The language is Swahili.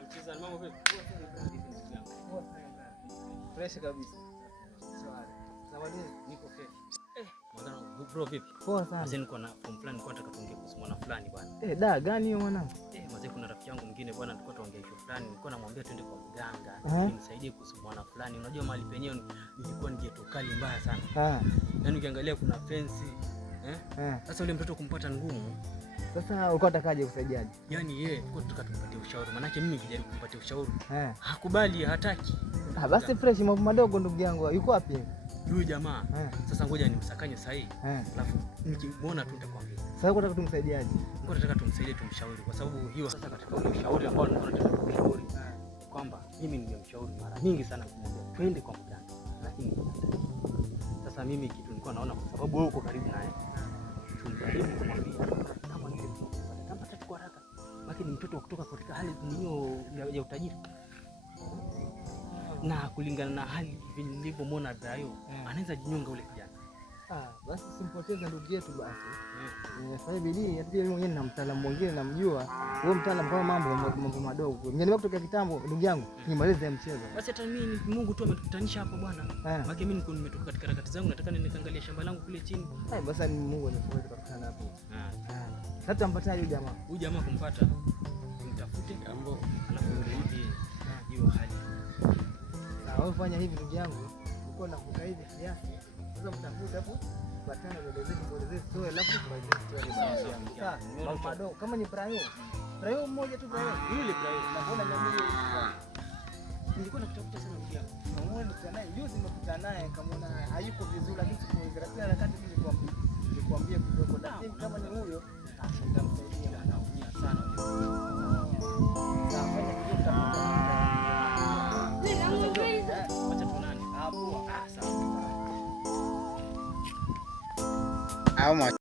mchezaji mambo vipi? Fresh kabisa. Sawa. Zawadi Niko fresh. Mwanangu, bro vipi? Poa sana. Mzee niko na form fulani nilikuwa nataka tuongee kuhusu mwana fulani bwana. Da gani hiyo mwanangu? Mzee kuna rafiki yangu mwingine bwana tulikuwa tuongea issue fulani. Nilikuwa namwambia twende kwa mganga. Nimsaidie kuhusu mwana fulani. Unajua mahali penyewe nilikuwa ni geto kali mbaya sana. Yaani ukiangalia kuna fence. Sasa yule mtoto kumpata ngumu. Sasa ulikuwa utakaje kusaidiaje? Yaani yeye tulikuwa tunataka tumpatie ushauri. Maana yake mimi nikijaribu kumpatia ushauri, hakubali, hataki. Basi fresh mambo madogo ndugu yangu. Yuko wapi? Huyu jamaa. Sasa ngoja nimsakanye sasa hivi. Alafu nikimuona tu nitakwambia. Sasa unataka tumsaidiaje? Nataka tumsaidie, tumshauri kwa sababu hiyo sasa katika ule ushauri ambao tunataka kumshauri kwamba mimi nimemshauri mara nyingi sana kumwambia twende kwa mganga. Lakini sasa mimi kitu nilikuwa naona kwa sababu wewe uko karibu naye. Tumjaribu kumwambia kama ile kama tatu kwa haraka. Lakini mtoto kutoka katika hali hiyo ya utajiri. Na kulingana na hali nilivyomwona Dayo, anaweza jinyonga ule kijana. Basi simpoteza ndugu yetu basi. Fanya bidii, hata mimi mwenyewe na mtaalamu mwingine namjua. Wewe mtaalamu kwa mambo madogo. Ningeniwa kutoka kitambo ndugu yangu, nimalize mchezo. Basi hata mimi Mungu tu ametukutanisha hapo bwana. Maana mimi niko nimetoka katika harakati zangu, nataka nikaangalia shamba langu kule chini. Basi ni Mungu anafuata kukutana hapo. Sasa mpataje huyu jamaa? Huyu jamaa kumpata, nimtafute jambo alafu nirudi hiyo hali. Wewe fanya hivi ndugu yangu, uko nafuta hivi kiasi. Sasa mtafuta hapo, patana muelezee story alafu tuelezee story. Sawa. Mambo kama ni Brayo mmoja tu Brayo. Yule Brayo. Naona mimi nilikuwa nakutafuta sana ndugu yangu. Namuona naye, juzi nimekutana naye kama hayuko vizuri lakini siku harakati nilikwambia kidogo lakini kama ni huyo nitamsaidia anaumia sana. Sawa, fanya kitu tafuta. Wacha tuonane. Hapo. Sawa. Au